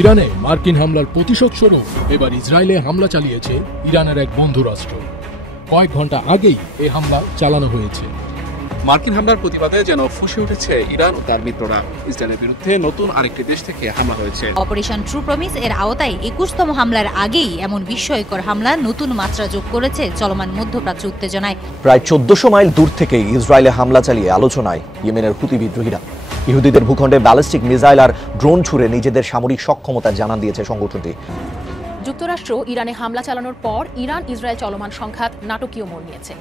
ইরানে মার্কিন হামলার প্রতিশোধ স্বরূপ এবার ইসরায়েলে হামলা চালিয়েছে ইরানের এক বন্ধু রাষ্ট্র। কয়েক ঘন্টা আগেই এই হামলা চালানো হয়েছে। মার্কিন হামলার প্রতিবাদে যেন ফুঁসে উঠেছে ইরান ও তার মিত্ররা। ইসরায়েলের বিরুদ্ধে নতুন আরেকটি দেশ থেকে হামলা হয়েছে। অপারেশন ট্রু প্রমিস এর আওতায় 21তম হামলার আগেই এমন বিস্ময়কর হামলা নতুন মাত্রা যোগ করেছে চলমান মধ্যপ্রাচ্য উত্তেজনায়। প্রায় 1400 মাইল দূর থেকে ইসরায়েলে হামলা চালিয়ে আলোচনায় ইয়েমেনের হুতি বিদ্রোহীরা। ইহুদিদের ভূখণ্ডে ব্যালিস্টিক মিসাইল আর ড্রোন ছুড়ে নিজেদের সামরিক সক্ষমতা জানান দিয়েছে সংগঠনটি। যুক্তরাষ্ট্র ইরানে হামলা চালানোর পর ইরান ইসরায়েল চলমান সংঘাত নাটকীয় মোড় নিয়েছে।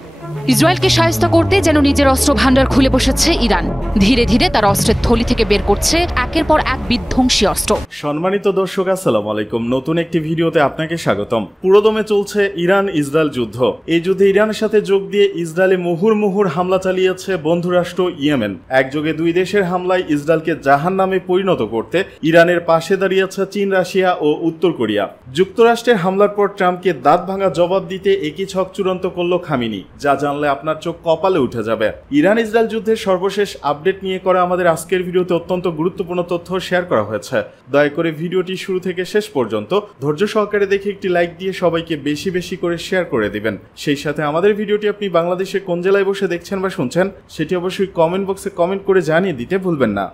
ইসরায়েলকে সাহায্য করতে যেন নিজের অস্ত্র ভান্ডার খুলে বসেছে ইরান। ধীরে ধীরে তার অস্ত্রের থলি থেকে বের করছে একের পর এক বিধ্বংসী অস্ত্র। সম্মানিত দর্শক, আসসালামু আলাইকুম। নতুন একটি ভিডিওতে আপনাকে স্বাগতম। পুরোদমে চলছে ইরান ইসরায়েল যুদ্ধ। এই যুদ্ধে ইরানের সাথে যোগ দিয়ে ইসরায়েলে মুহুর্মুহুর হামলা চালিয়েছে বন্ধুরাষ্ট্র ইয়েমেন। একযোগে দুই দেশের হামলায় ইসরায়েলকে জাহান্নামে পরিণত করতে ইরানের পাশে দাঁড়িয়েছে চীন, রাশিয়া ও উত্তর কোরিয়া। যুক্তরাষ্ট্রের হামলার পর ট্রাম্পকে দাঁত ভাঙা জবাব দিতে একই ছক চূড়ান্ত করল খামিনি, যা জানলে আপনার চোখ কপালে উঠে যাবে। ইরান ইসরায়েল যুদ্ধের সর্বশেষ আপডেট নিয়ে করা আমাদের আজকের ভিডিওতে অত্যন্ত গুরুত্বপূর্ণ তথ্য শেয়ার করা হয়েছে। দয়া করে ভিডিওটি শুরু থেকে শেষ পর্যন্ত ধৈর্য সহকারে দেখে একটি লাইক দিয়ে সবাইকে বেশি বেশি করে শেয়ার করে দিবেন। সেই সাথে আমাদের ভিডিওটি আপনি বাংলাদেশের কোন জেলায় বসে দেখছেন বা শুনছেন সেটি অবশ্যই কমেন্ট বক্সে কমেন্ট করে জানিয়ে দিতে ভুলবেন না।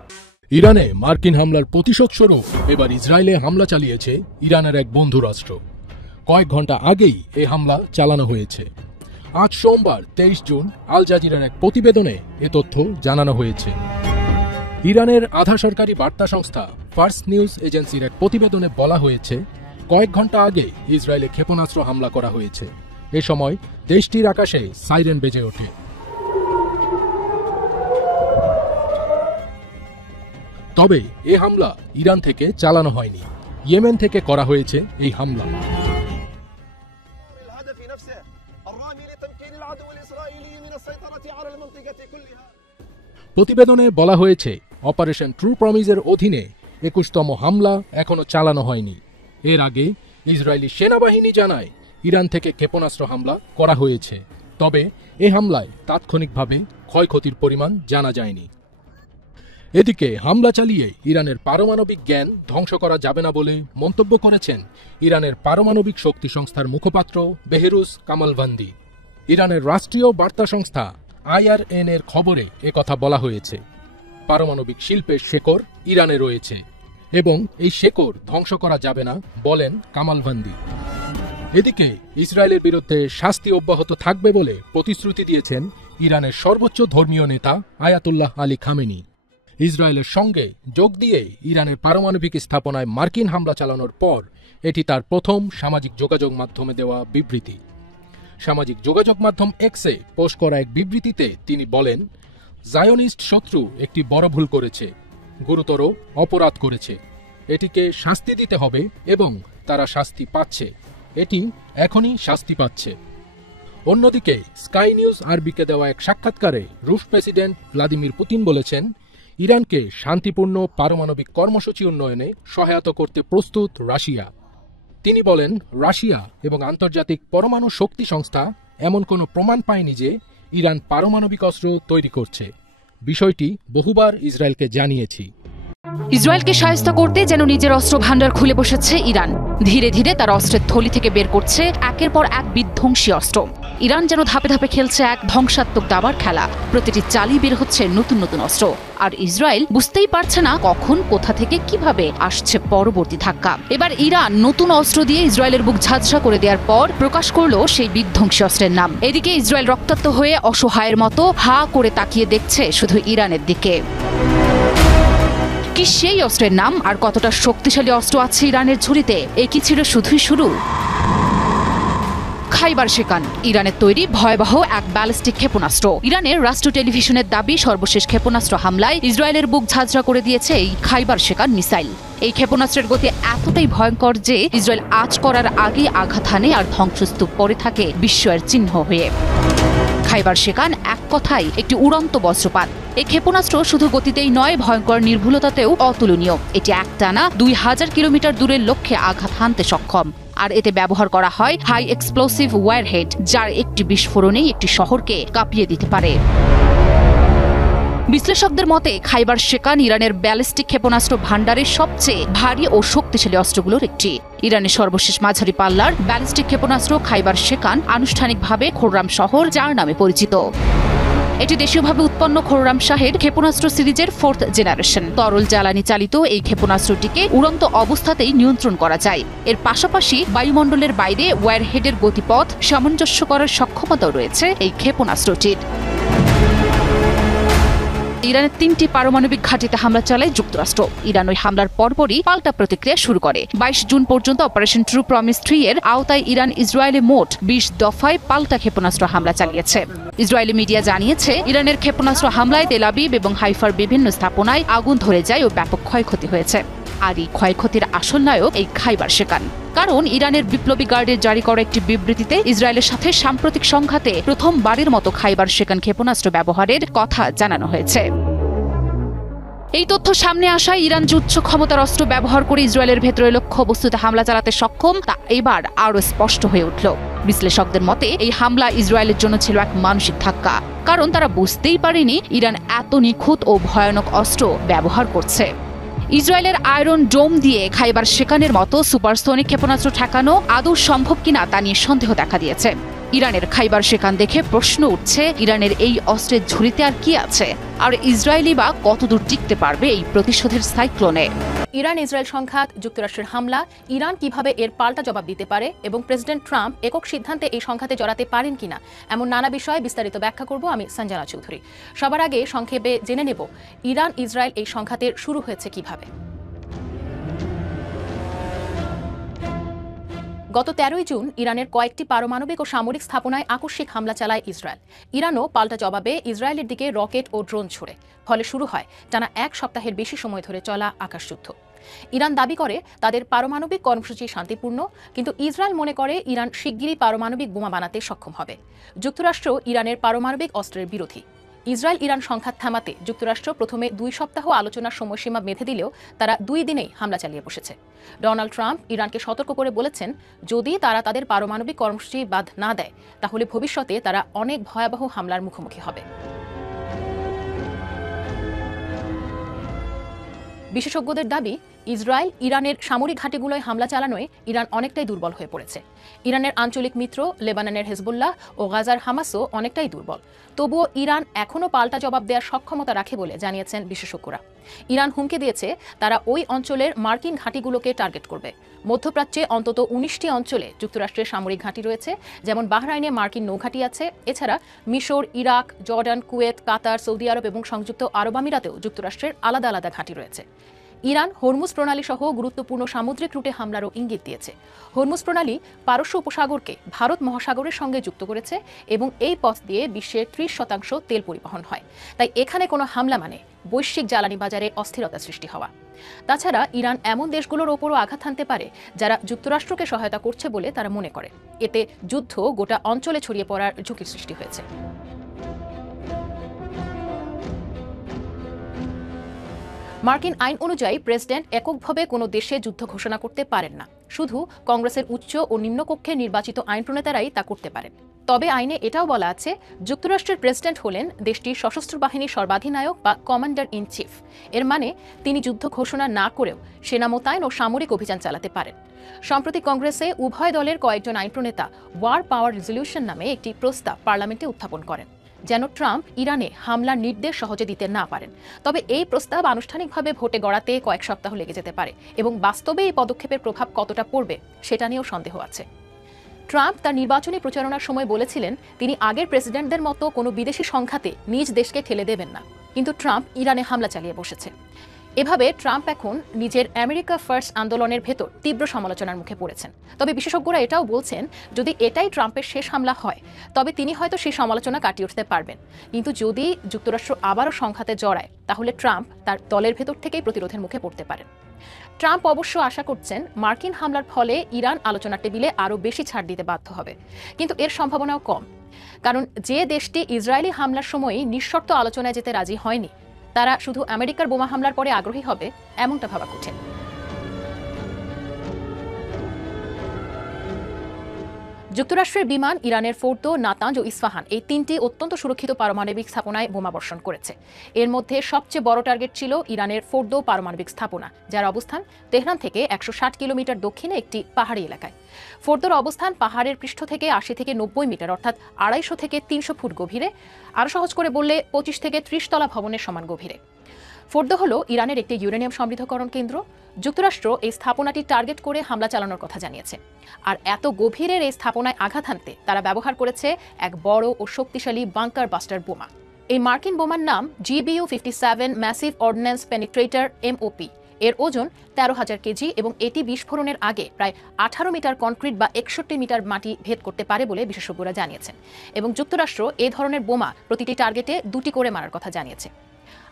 ইরানে মার্কিন হামলার প্রতিশোধ স্বরূপ এবার ইসরায়েলে হামলা চালিয়েছে ইরানের এক বন্ধু রাষ্ট্র। কয়েক ঘন্টা আগেই এই হামলা চালানো হয়েছে। আজ সোমবার 23 জুন আল জাজিরার এক প্রতিবেদনে এ তথ্য জানানো হয়েছে। ইরানের আধা সরকারি বার্তা সংস্থা ফার্স নিউজ এজেন্সির এক প্রতিবেদনে বলা হয়েছে, কয়েক ঘন্টা আগে ইসরায়েলে ক্ষেপণাস্ত্র হামলা করা হয়েছে। এ সময় দেশটির আকাশে সাইরেন বেজে ওঠে। তবে এ হামলা ইরান থেকে চালানো হয়নি, ইয়েমেন থেকে করা হয়েছে এই হামলা। প্রতিবেদনে বলা হয়েছে, অপারেশন ট্রু প্রমিসের অধীনে 21তম হামলা এখনো চালানো হয়নি। এর আগে ইসরায়েলি সেনাবাহিনী জানায় ইরান থেকে ক্ষেপণাস্ত্র হামলা করা হয়েছে। তবে এ হামলায় তাৎক্ষণিকভাবে ক্ষয়ক্ষতির পরিমাণ জানা যায়নি। এদিকে হামলা চালিয়ে ইরানের পারমাণবিক জ্ঞান ধ্বংস করা যাবে না বলে মন্তব্য করেছেন ইরানের পারমাণবিক শক্তি সংস্থার মুখপাত্র বেহরুজ কামালভান্দি। ইরানের রাষ্ট্রীয় বার্তা সংস্থা IRN এর খবরে একথা বলা হয়েছে। পারমাণবিক শিল্পের শেকড় ইরানে রয়েছে এবং এই শেকড় ধ্বংস করা যাবে না বলেন কামালভান্দি। এদিকে ইসরায়েলের বিরুদ্ধে শাস্তি অব্যাহত থাকবে বলে প্রতিশ্রুতি দিয়েছেন ইরানের সর্বোচ্চ ধর্মীয় নেতা আয়াতুল্লাহ আলী খামেনি। ইসরায়েলের সঙ্গে যোগ দিয়ে ইরানের পারমাণবিক স্থাপনায় মার্কিন হামলা চালানোর পর এটি তার প্রথম সামাজিক যোগাযোগ মাধ্যমে দেওয়া বিবৃতি। সামাজিক যোগাযোগ মাধ্যম এক্সে পোস্ট করা এক বিবৃতিতে তিনি বলেন, জায়োনিস্ট শত্রু একটি বড় ভুল করেছে, গুরুতর অপরাধ করেছে। এটিকে শাস্তি দিতে হবে এবং তারা শাস্তি পাচ্ছে। এটি এখনই শাস্তি পাচ্ছে। অন্যদিকে স্কাই নিউজ আরবিকে দেওয়া এক সাক্ষাৎকারে রুশ প্রেসিডেন্ট ভ্লাদিমির পুতিন বলেছেন, ইরানকে শান্তিপূর্ণ পারমাণবিক কর্মসূচি উন্নয়নে সহায়তা করতে প্রস্তুত রাশিয়া। তিনি বলেন, রাশিয়া এবং আন্তর্জাতিক পরমাণু শক্তি সংস্থা এমন কোনো প্রমাণ পায়নি যে ইরান পারমাণবিক অস্ত্র তৈরি করছে। বিষয়টি বহুবার ইসরায়েলকে জানিয়েছি। ইসরায়েলকে সাহায্য করতে যেন নিজের অস্ত্র ভান্ডার খুলে বসেছে ইরান। ধীরে ধীরে তার অস্ত্রের থলি থেকে বের করছে একের পর এক বিধ্বংসী অস্ত্র। ইরান যেন ধাপে ধাপে খেলছে এক ধ্বংসাত্মক দাবার খেলা। প্রতিটি চালই বের হচ্ছে নতুন নতুন অস্ত্র, আর ইসরায়েল বুঝতেই পারছে না কখন কোথা থেকে কিভাবে আসছে পরবর্তী ধাক্কা। এবার ইরান নতুন অস্ত্র দিয়ে ইসরায়েলের বুক ঝাঁঝরা করে দেওয়ার পর প্রকাশ করলো সেই বিধ্বংসী অস্ত্রের নাম। এদিকে ইসরায়েল রক্তাক্ত হয়ে অসহায়ের মতো হা করে তাকিয়ে দেখছে শুধু ইরানের দিকে। কি সেই অস্ত্রের নাম আর কতটা শক্তিশালী অস্ত্র আছে ইরানের ঝুড়িতে? এ কি ছিল শুধুই শুরু? খাইবার শেকান, ইরানের তৈরি ভয়াবহ এক ব্যালিস্টিক ক্ষেপণাস্ত্র। ইরানের রাষ্ট্র টেলিভিশনের দাবি, সর্বশেষ ক্ষেপণাস্ত্র হামলায় ইসরায়েলের বুক ঝাঁঝরা করে দিয়েছে এই খাইবার শেকান মিসাইল। এই ক্ষেপণাস্ত্রের গতি এতটাই ভয়ঙ্কর যে ইসরায়েল আঁচ করার আগেই আঘাত হানে আর ধ্বংসস্তূপ পড়ে থাকে বিস্ময়ের চিহ্ন হয়ে। খাইবার শেকান এক কথায় একটি উড়ন্ত বজ্রপাত। এই ক্ষেপণাস্ত্র শুধু গতিতেই নয়, ভয়ঙ্কর নির্ভুলতাতেও অতুলনীয়। এটি একটানা 2000 কিলোমিটার দূরের লক্ষ্যে আঘাত হানতে সক্ষম। আর এতে ব্যবহার করা হয় হাই এক্সপ্লোসিভ ওয়ারহেড, যার একটি বিস্ফোরণেই একটি শহরকে কাঁপিয়ে দিতে পারে। বিশ্লেষকদের মতে খাইবার শেকান ইরানের ব্যালিস্টিক ক্ষেপণাস্ত্র ভান্ডারের সবচেয়ে ভারী ও শক্তিশালী অস্ত্রগুলোর একটি। ইরানের সর্বশেষ মাঝারি পাল্লার ব্যালিস্টিক ক্ষেপণাস্ত্র খাইবার শেকান আনুষ্ঠানিকভাবে খোররাম শহর 4 নামে পরিচিত। এটি দেশীয়ভাবে উৎপন্ন খোররাম শাহের ক্ষেপণাস্ত্র সিরিজের 4th জেনারেশন। তরল জ্বালানি চালিত এই ক্ষেপণাস্ত্রটিকে উড়ন্ত অবস্থাতেই নিয়ন্ত্রণ করা যায়। এর পাশাপাশি বায়ুমণ্ডলের বাইরে ওয়্যারহেডের গতিপথ সামঞ্জস্য করার সক্ষমতাও রয়েছে এই ক্ষেপণাস্ত্রটির। ইরানের 3টি পারমাণবিক ঘাঁটিতে হামলা চালায় যুক্তরাষ্ট্র। ইরান ওই হামলার পরপরই পাল্টা প্রতিক্রিয়া শুরু করে। 22 জুন পর্যন্ত অপারেশন ট্রু প্রমিস 3 এর আওতায় ইরান ইসরায়েলে মোট 20 দফায় পাল্টা ক্ষেপণাস্ত্র হামলা চালিয়েছে। ইসরায়েলি মিডিয়া জানিয়েছে, ইরানের ক্ষেপণাস্ত্র হামলায় তেল আবিব এবং হাইফার বিভিন্ন স্থাপনায় আগুন ধরে যায় ও ব্যাপক ক্ষয়ক্ষতি হয়েছে। আর এই ক্ষয়ক্ষতির আসল নায়ক এই খাইবার শেকান। কারণ ইরানের বিপ্লবী গার্ডের জারি করা একটি বিবৃতিতে ইসরায়েলের সাথে সাম্প্রতিক সংঘাতে প্রথমবারের মতো খাইবার শেকান ক্ষেপণাস্ত্র ব্যবহারের কথা জানানো হয়েছে। এই তথ্য সামনে আসায় ইরান যে উচ্চ ক্ষমতার অস্ত্র ব্যবহার করে ইসরায়েলের ভেতরে লক্ষ্যবস্তুতে হামলা চালাতে সক্ষম তা এবার আরও স্পষ্ট হয়ে উঠল। বিশ্লেষকদের মতে এই হামলা ইসরায়েলের জন্য ছিল এক মানসিক ধাক্কা, কারণ তারা বুঝতেই পারেনি ইরান এত নিখুঁত ও ভয়ানক অস্ত্র ব্যবহার করছে। ইসরায়েলের আয়রন ডোম দিয়ে খাইবার শেকানের মতো সুপারসোনিক ক্ষেপণাস্ত্র ঠেকানো আদৌ সম্ভব কিনা তা নিয়ে সন্দেহ দেখা দিয়েছে। ইরানের খাইবার শেকান দেখে প্রশ্ন উঠছে, ইরানের এই অস্ত্রের ঝুড়িতে আর কি আছে, আর ইসরায়েলি বা কতদূর টিকতে পারবে এই প্রতিশোধের সাইক্লোনে। ইরান ইসরায়েল সংঘাত, যুক্তরাষ্ট্রের হামলা, ইরান কিভাবে এর পাল্টা জবাব দিতে পারে এবং প্রেসিডেন্ট ট্রাম্প একক সিদ্ধান্তে এই সংঘাতে জড়াতে পারেন কিনা, এমন নানা বিষয়ে বিস্তারিত ব্যাখ্যা করব আমি সঞ্জনা চৌধুরী। সবার আগে সংক্ষেপে জেনে নেব ইরান ইসরায়েল এই সংঘাতের শুরু হয়েছে কিভাবে। গত 13 জুন ইরানের কয়েকটি পারমাণবিক ও সামরিক স্থাপনায় আকস্মিক হামলা চালায় ইসরায়েল। ইরানও পাল্টা জবাবে ইসরায়েলের দিকে রকেট ও ড্রোন ছোড়ে। ফলে শুরু হয় টানা 1 সপ্তাহের বেশি সময় ধরে চলা আকাশযুদ্ধ। ইরান দাবি করে তাদের পারমাণবিক কর্মসূচি শান্তিপূর্ণ, কিন্তু ইসরায়েল মনে করে ইরান শিগগিরই পারমাণবিক বোমা বানাতে সক্ষম হবে। যুক্তরাষ্ট্র ইরানের পারমাণবিক অস্ত্রের বিরোধী। ইসরায়েল ইরান সংঘাত থামাতে যুক্তরাষ্ট্র প্রথমে 2 সপ্তাহ আলোচনার সময়সীমা বেঁধে দিলেও তারা 2 দিনেই হামলা চালিয়ে বসেছে। ডোনাল্ড ট্রাম্প ইরানকে সতর্ক করে বলেছেন, যদি তারা তাদের পারমাণবিক কর্মসূচি বাদ না দেয় তাহলে ভবিষ্যতে তারা অনেক ভয়াবহ হামলার মুখোমুখি হবে। বিশেষজ্ঞদের দাবি, ইসরায়েল ইরানের সামরিক ঘাঁটিগুলোয় হামলা চালানোয় ইরান অনেকটাই দুর্বল হয়ে পড়েছে। ইরানের আঞ্চলিক মিত্র লেবাননের হেজবুল্লাহ ও গাজার হামাসও অনেকটাই দুর্বল। তবুও ইরান এখনও পাল্টা জবাব দেওয়ার সক্ষমতা রাখে বলে জানিয়েছেন বিশেষজ্ঞরা। ইরান হুমকি দিয়েছে তারা ওই অঞ্চলের মার্কিন ঘাঁটিগুলোকে টার্গেট করবে। মধ্যপ্রাচ্যে অন্তত 19টি অঞ্চলে যুক্তরাষ্ট্রের সামরিক ঘাঁটি রয়েছে, যেমন বাহরাইনে মার্কিন নৌঘাঁটি আছে। এছাড়া মিশর, ইরাক, জর্ডান, কুয়েত, কাতার, সৌদি আরব এবং সংযুক্ত আরব আমিরাতেও যুক্তরাষ্ট্রের আলাদা আলাদা ঘাঁটি রয়েছে। ইরান হরমুজ প্রণালী সহ গুরুত্বপূর্ণ সামুদ্রিক রুটে হামলারও ইঙ্গিত দিয়েছে। হরমুজ প্রণালী পারস্য উপসাগরকে ভারত মহাসাগরের সঙ্গে যুক্ত করেছে এবং এই পথ দিয়ে বিশ্বের 30% তেল পরিবহন হয়। তাই এখানে কোনো হামলা মানে বৈশ্বিক জ্বালানি বাজারে অস্থিরতা সৃষ্টি হওয়া। তাছাড়া ইরান এমন দেশগুলোর ওপরও আঘাত হানতে পারে যারা যুক্তরাষ্ট্রকে সহায়তা করছে বলে তারা মনে করে। এতে যুদ্ধ গোটা অঞ্চলে ছড়িয়ে পড়ার ঝুঁকির সৃষ্টি হয়েছে। মার্কিন আইন অনুযায়ী প্রেসিডেন্ট এককভাবে কোনো দেশে যুদ্ধ ঘোষণা করতে পারেন না। শুধু কংগ্রেসের উচ্চ ও নিম্নকক্ষে নির্বাচিত আইন প্রণেতারাই তা করতে পারেন। তবে আইনে এটাও বলা আছে, যুক্তরাষ্ট্রের প্রেসিডেন্ট হলেন দেশটির সশস্ত্র বাহিনীর সর্বাধিনায়ক বা কমান্ডার ইন চিফ। এর মানে তিনি যুদ্ধ ঘোষণা না করেও সেনা মোতায়েন ও সামরিক অভিযান চালাতে পারেন। সম্প্রতি কংগ্রেসে উভয় দলের কয়েকজন আইন প্রণেতা ওয়ার পাওয়ার রেজলিউশন নামে একটি প্রস্তাব পার্লামেন্টে উত্থাপন করেন, যেন ট্রাম্প ইরানে হামলার নির্দেশ সহজে দিতে না পারেন। তবে এই প্রস্তাব আনুষ্ঠানিকভাবে ভোটে গড়াতে কয়েক সপ্তাহ লেগে যেতে পারে এবং বাস্তবে এই পদক্ষেপের প্রভাব কতটা পড়বে সেটা নিয়েও সন্দেহ আছে। ট্রাম্প তার নির্বাচনী প্রচারণার সময় বলেছিলেন তিনি আগের প্রেসিডেন্টদের মতো কোনো বিদেশি সংঘাতে নিজ দেশকে ঠেলে দেবেন না, কিন্তু ট্রাম্প ইরানে হামলা চালিয়ে বসেছে। এভাবে ট্রাম্প এখন নিজের আমেরিকা ফার্স্ট আন্দোলনের ভেতর তীব্র সমালোচনার মুখে পড়েছেন। তবে বিশেষজ্ঞরা এটাও বলছেন, যদি এটাই ট্রাম্পের শেষ হামলা হয় তবে তিনি হয়তো সেই সমালোচনা কাটিয়ে উঠতে পারবেন। কিন্তু যদি যুক্তরাষ্ট্র আবারও সংঘাতে জড়ায় তাহলে ট্রাম্প তার দলের ভেতর থেকেই প্রতিরোধের মুখে পড়তে পারেন। ট্রাম্প অবশ্য আশা করছেন মার্কিন হামলার ফলে ইরান আলোচনার টেবিলে আরও বেশি ছাড় দিতে বাধ্য হবে, কিন্তু এর সম্ভাবনাও কম। কারণ যে দেশটি ইসরায়েলি হামলার সময়ই নিঃশর্ত আলোচনায় যেতে রাজি হয়নি, তারা শুধু আমেরিকার বোমা হামলার পরে আগ্রহী হবে এমনটা ভাবা কঠিন। যুক্তরাষ্ট্রের বিমান ইরানের ফোর্দো, নাতাঞ্জ ও ইস্ফাহান এই তিনটি অত্যন্ত সুরক্ষিত পারমাণবিক স্থাপনায় বোমাবর্ষণ করেছে। এর মধ্যে সবচেয়ে বড় টার্গেট ছিল ইরানের ফোর্দো পারমাণবিক স্থাপনা, যার অবস্থান তেহরান থেকে 160 কিলোমিটার দক্ষিণে একটি পাহাড়ি এলাকায়। ফোর্দোর অবস্থান পাহাড়ের পৃষ্ঠ থেকে 80 থেকে 90 মিটার অর্থাৎ 250 থেকে 300 ফুট গভীরে, আরও সহজ করে বললে 25 থেকে 30 তলা ভবনের সমান গভীরে। ফোর্দো হল ইরানের একটি ইউরেনিয়াম সমৃদ্ধকরণ কেন্দ্র। যুক্তরাষ্ট্র এই স্থাপনাটি টার্গেট করে হামলা চালানোর কথা জানিয়েছে। আর এত গভীরের এই স্থাপনায় আঘাত হানতে তারা ব্যবহার করেছে এক বড় ও শক্তিশালী বাংকার বাস্টার বোমা। এই মার্কিন বোমার নাম GBU-57 massive ordinance penetrator MOP। এর ওজন 13,000 কেজি এবং এটি বিস্ফোরণের আগে প্রায় 18 মিটার কনক্রিট বা 61 মিটার মাটি ভেদ করতে পারে বলে বিশেষজ্ঞরা জানিয়েছেন। এবং যুক্তরাষ্ট্র এ ধরনের বোমা প্রতিটি টার্গেটে 2টি করে মারার কথা জানিয়েছে।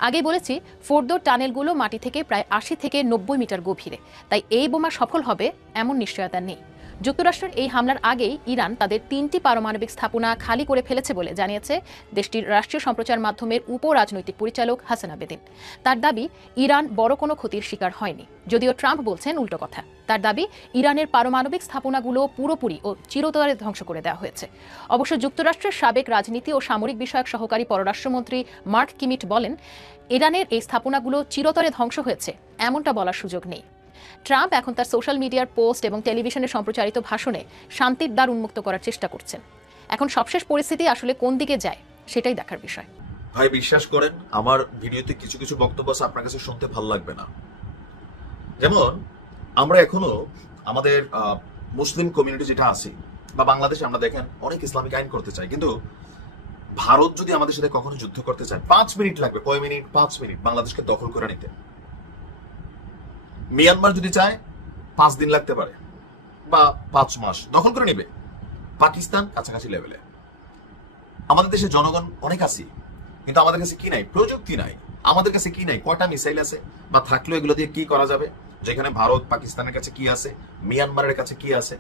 আগেই বলেছি, ফোর্দোর টানেলগুলো মাটি থেকে প্রায় 80 থেকে 90 মিটার গভীরে, তাই এই বোমা সফল হবে এমন নিশ্চয়তা নেই। যুক্তরাষ্ট্রের এই হামলার আগেই ইরান তাদের 3টি পারমাণবিক স্থাপনা খালি করে ফেলেছে বলে জানিয়েছে দেশটির রাষ্ট্রীয় সম্প্রচার মাধ্যমের উপরাজনৈতিক পরিচালক হাসান আবেদিন। তার দাবি, ইরান বড় কোনো ক্ষতির শিকার হয়নি, যদিও ট্রাম্প বলছেন উল্টো কথা। তার দাবি, ইরানের পারমাণবিক স্থাপনাগুলো পুরোপুরি ও চিরতরে ধ্বংস করে দেওয়া হয়েছে। অবশ্য যুক্তরাষ্ট্রের সাবেক রাজনীতি ও সামরিক বিষয়ক সহকারী পররাষ্ট্রমন্ত্রী মার্ক কিমিট বলেন, ইরানের এই স্থাপনাগুলো চিরতরে ধ্বংস হয়েছে এমনটা বলার সুযোগ নেই। ট্রাম্প এখন তার সোশ্যাল মিডিয়ার পোস্ট এবং টেলিভিশনে সম্প্রচারিত ভাষণে শান্তির দ্বার উন্মুক্ত করার চেষ্টা করছেন। এখন সবশেষ পরিস্থিতি আসলে কোন দিকে যায় সেটাই দেখার বিষয়। ভাই বিশ্বাস করেন, আমার ভিডিওতে কিছু কিছু বক্তব্য আছে আপনার কাছে শুনতে ভালো লাগবে না। যেমন আমরা এখনো আমাদের মুসলিম কমিউনিটি যেটা আছে বা বাংলাদেশে আমরা দেখেন অনেক ইসলামিক আইন করতে চাই, কিন্তু ভারত যদি আমাদের সাথে কখনো যুদ্ধ করতে চায় 5 মিনিট লাগবে। কয় মিনিট? 5 মিনিট বাংলাদেশকে দখল করে নিতে। মিয়ানমার যদি চায় 5 দিন লাগতে পারে বা 5 মাস দখল করে নিবে। পাকিস্তান কাছাকাছি লেভেলে। আমাদের দেশে জনগণ অনেক আছে, কিন্তু আমাদের কাছে কি নাই? প্রযুক্তি নাই। আমাদের কাছে কি নাই? কয়টা মিসাইল আছে বা থাকলেও এগুলো দিয়ে কি করা যাবে? যেখানে ভারত পাকিস্তানের কাছে কি আছে, মিয়ানমারের কাছে কি আছে।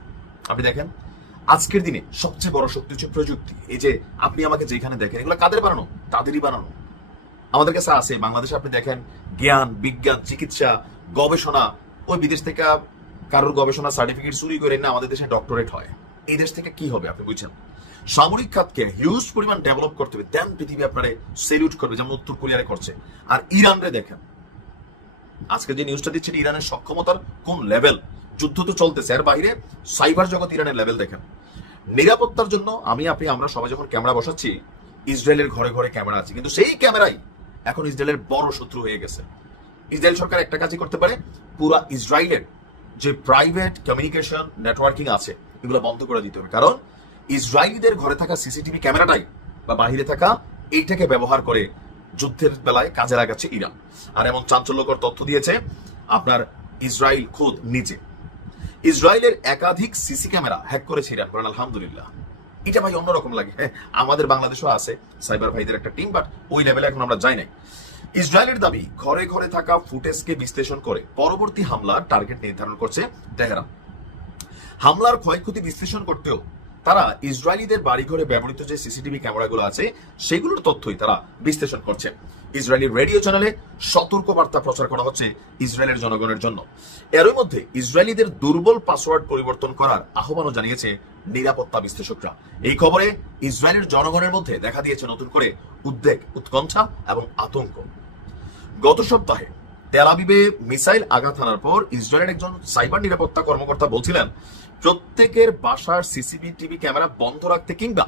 আপনি দেখেন আজকের দিনে সবচেয়ে বড় শক্তি হচ্ছে প্রযুক্তি। এই যে আপনি আমাকে যেখানে দেখেন, এগুলো কাদের বানানো? তাদেরই বানানো। আমাদের কাছে আছে। বাংলাদেশে আপনি দেখেন জ্ঞান, বিজ্ঞান, চিকিৎসা, গবেষণা, ওই বিদেশ থেকে কারোর গবেষণা সার্টিফিকেট চুরি করে না আমাদের দেশে ডক্টরেট হয়। এই দেশ থেকে কি হবে আপনি বুঝছেন? সামরিক খাতকে হিউজ পরিমাণ ডেভেলপ করতে হবে, দেন পৃথিবী আপনারে সেলিউট করবে, যেমন উত্তর কোরিয়ারে করছে। আর ইরানরে দেখেন, আজকে যে নিউজটা দিচ্ছেন ইরানের সক্ষমতার কোন লেভেল। যুদ্ধ তো চলতেছে, এর বাইরে সাইবার জগৎ ইরানের লেভেল দেখেন। নিরাপত্তার জন্য আমরা সবাই যখন ক্যামেরা বসাচ্ছি, ইসরায়েলের ঘরে ঘরে ক্যামেরা আছে, কিন্তু সেই ক্যামেরাই এখন ইসরায়েলের বড় শত্রু হয়ে গেছে। ইসরায়েল সরকার একটা কাজই করতে পারে, পুরো ইসরায়েলের যে প্রাইভেট কমিউনিকেশন নেটওয়ার্কিং আছে এগুলো বন্ধ করে দিতে হবে। কারণ ইসরায়েলিদের ঘরে থাকা সিসিটিভি ক্যামেরাটাই বা বাহিরে থাকা এইটাকে ব্যবহার করে যুদ্ধের বেলায় কাজে লাগাচ্ছে ইরান। আর এমন চাঞ্চল্যকর তথ্য দিয়েছে আপনার ইসরায়েল খোদ নিজে। ইসরায়েলের একাধিক সিসি ক্যামেরা হ্যাক করেছে ইরান। বলেন আলহামদুলিল্লাহ। এটা ভাই অন্যরকম লাগে। হ্যাঁ, আমাদের বাংলাদেশও আছে সাইবার ভাইদের একটা টিম, বাট ওই লেভেলে এখন আমরা যাই নাই। ইসরায়েলের দাবি, ঘরে ঘরে থাকা ফুটেজকে বিশ্লেষণ করে পরবর্তী হামলার টার্গেট নির্ধারণ করছে তেহরান। হামলার ক্ষয়ক্ষতি বিশ্লেষণ করতেও তারা ইসরায়েলিদের বাড়িঘরে ব্যবহৃত যে সিসিটিভি ক্যামেরাগুলো আছে সেগুলোর তথ্যই তারা বিশ্লেষণ করছে। ইসরায়েলি রেডিও চ্যানেলে সতর্ক বার্তা প্রচার করা হচ্ছে ইসরায়েলের জনগণের জন্য। এরই মধ্যে ইসরায়েলিদের দুর্বল পাসওয়ার্ড পরিবর্তন করার আহ্বানও জানিয়েছে নিরাপত্তা বিশ্লেষকরা। এই খবরে ইসরায়েলের জনগণের মধ্যে দেখা দিয়েছে নতুন করে উদ্বেগ, উৎকণ্ঠা এবং আতঙ্ক। গত সপ্তাহে তেল আবিবে মিসাইল আঘাত হানার পর ইসরায়েলের একজন সাইবার নিরাপত্তা কর্মকর্তা বলছিলেন, প্রত্যেকের বাসার সিসিটিভি ক্যামেরা বন্ধ রাখতে কিংবা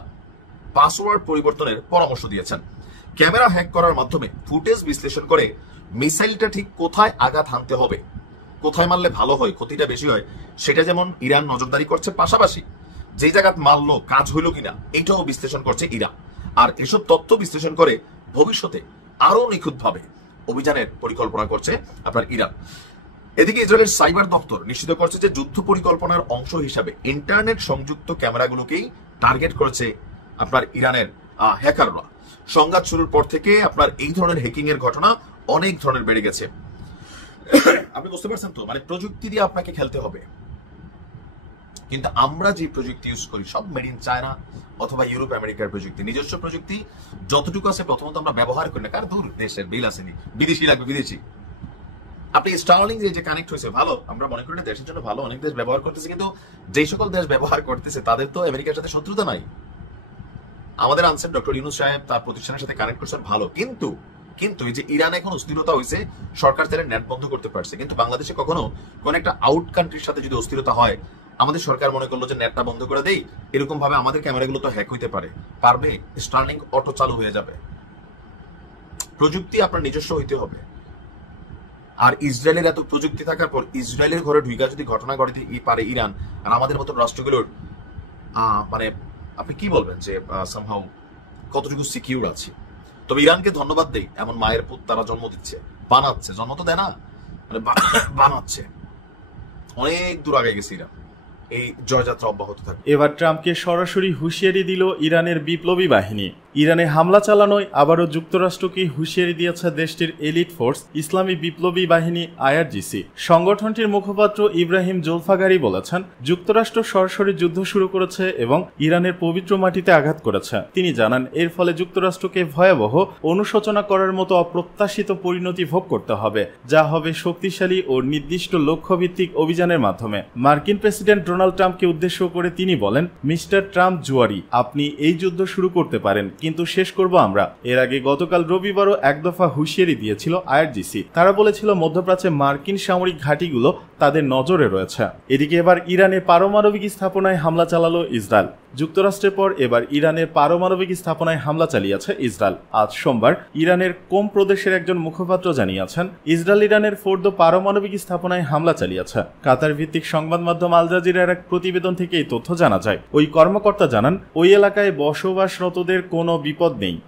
পাসওয়ার্ড পরিবর্তনের পরামর্শ দিয়েছেন। ক্যামেরা হ্যাক করার মাধ্যমে ফুটেজ বিশ্লেষণ করে মিসাইলটা ঠিক কোথায় আঘাত হানতে হবে, কোথায় মারলে ভালো হয়, ক্ষতিটা বেশি হয়, সেটা যেমন ইরান নজরদারি করছে, পাশাপাশি যে জায়গায় মারলো কাজ হইল কিনা এটাও বিশ্লেষণ করছে ইরান। আর এসব তথ্য বিশ্লেষণ করে ভবিষ্যতে আরো নিখুঁতভাবে অভিযানের পরিকল্পনা করছে আপনার ইরান। এদিকে ইসরায়েলের সাইবার দপ্তর নিশ্চিত করছে যে যুদ্ধ পরিকল্পনার অংশ হিসাবে ইন্টারনেট সংযুক্ত ক্যামেরাগুলোকেই টার্গেট করেছে আপনার ইরানের হ্যাকাররা। সংঘাত শুরুর পর থেকে আপনার এই ধরনের হ্যাকিং এর ঘটনা অনেক ধরনের বেড়ে গেছে। আপনি বুঝতে পারছেন তো, মানে প্রযুক্তি দিয়ে আপনাকে খেলতে হবে, কিন্তু আমরা যে প্রযুক্তি ইউজ করি সব মেড ইন চায়না অথবা ইউরোপ আমেরিকার প্রযুক্তি। নিজস্ব প্রযুক্তি যতটুকু আছে প্রথমত আমরা ব্যবহার করি না, কারণ দূর দেশের বিল আসেনি, বিদেশি লাগবে বিদেশি। আপনি স্টারলিং যে কানেক্ট হয়েছে ভালো, আমরা মনে করি দেশের জন্য ভালো, অনেক দেশ ব্যবহার করতেছে, কিন্তু যে সকল দেশ ব্যবহার করতেছে তাদের তো আমেরিকার সাথে শত্রুতা নাই। আমাদের আনসার ডক্টর ইউনূস সাহেব তার প্রতিষ্ঠানের সাথে কানেক্ট করছেন ভালো, কিন্তু এই যে ইরানে এখন অস্থিরতা হয়েছে, সরকার চাইলে নেট বন্ধ করতে পারছে, কিন্তু বাংলাদেশে কখনো কোন একটা আউট কান্ট্রির সাথে যদি অস্থিরতা হয়, আমাদের সরকার মনে করলো যে নেটটা বন্ধ করে দেই, এরকম ভাবে আমাদের ক্যামেরাগুলো তো হ্যাক হইতে পারবে, স্টারলিং অটো চালু হয়ে যাবে। প্রযুক্তি আপনার নিজস্ব হইতে হবে। আর ইসরায়েলের এত প্রযুক্তি থাকার পর ইসরায়েলের ঘরে ঢুইকা যদি ঘটনা ঘটাতে পারে ইরান, আর আমাদের মতো রাষ্ট্রগুলোর মানে আপনি কি বলবেন যে সামহাউ কতটুকু সিকিউর আছে। তবে ইরানকে ধন্যবাদ দেই, এমন মায়ের পুত তারা জন্ম দিচ্ছে, বানাচ্ছে, জন্ম তো দেয় না, মানে বানাচ্ছে। অনেক দূর আগে গেছে ইরান, এই জয়যাত্রা অব্যাহত থাকে। এবার ট্রাম্পকে সরাসরি হুঁশিয়ারি দিল ইরানের বিপ্লবী বাহিনী। ইরানে হামলা চালানোয় আবারও যুক্তরাষ্ট্রকে হুঁশিয়ারি দিয়েছে দেশটির এলিট ফোর্স ইসলামী বিপ্লবী বাহিনী IRGC। সংগঠনটির মুখপাত্র ইব্রাহিম জোলফাগারি বলেছেন, যুক্তরাষ্ট্র সরাসরি যুদ্ধ শুরু করেছে এবং ইরানের পবিত্র মাটিতে আঘাত করেছে। তিনি জানান, এর ফলে যুক্তরাষ্ট্রকে ভয়াবহ অনুশোচনা করার মতো অপ্রত্যাশিত পরিণতি ভোগ করতে হবে, যা হবে শক্তিশালী ও নির্দিষ্ট লক্ষ্যভিত্তিক অভিযানের মাধ্যমে। মার্কিন প্রেসিডেন্ট ডোনাল্ড ট্রাম্পকে উদ্দেশ্য করে তিনি বলেন, মিস্টার ট্রাম্প জুয়ারি, আপনি এই যুদ্ধ শুরু করতে পারেন, কিন্তু শেষ করব আমরা। এর আগে গতকাল রবিবারও এক দফা হুঁশিয়ারি দিয়েছিল IRGC। তারা বলেছিল মধ্যপ্রাচ্যে মার্কিন সামরিক ঘাঁটিগুলো তাদের নজরে রয়েছে। এদিকে এবার ইরানের পারমাণবিক স্থাপনায় হামলা চালালো ইসরায়েল। যুক্তরাষ্ট্রের পর এবার ইরানের পারমাণবিক স্থাপনায় হামলা চালিয়েছে ইসরায়েল। আজ সোমবার ইরানের কোম প্রদেশের একজন মুখপাত্র জানিয়েছেন, ইসরায়েল ইরানের ফোর্দো পারমাণবিক স্থাপনায় হামলা চালিয়েছে। কাতার ভিত্তিক সংবাদ মাধ্যম আল জাজিরার এক প্রতিবেদন থেকে এই তথ্য জানা যায়। ওই কর্মকর্তা জানান, ওই এলাকায় বসবাসরতদের কোনো বিপদ নেই।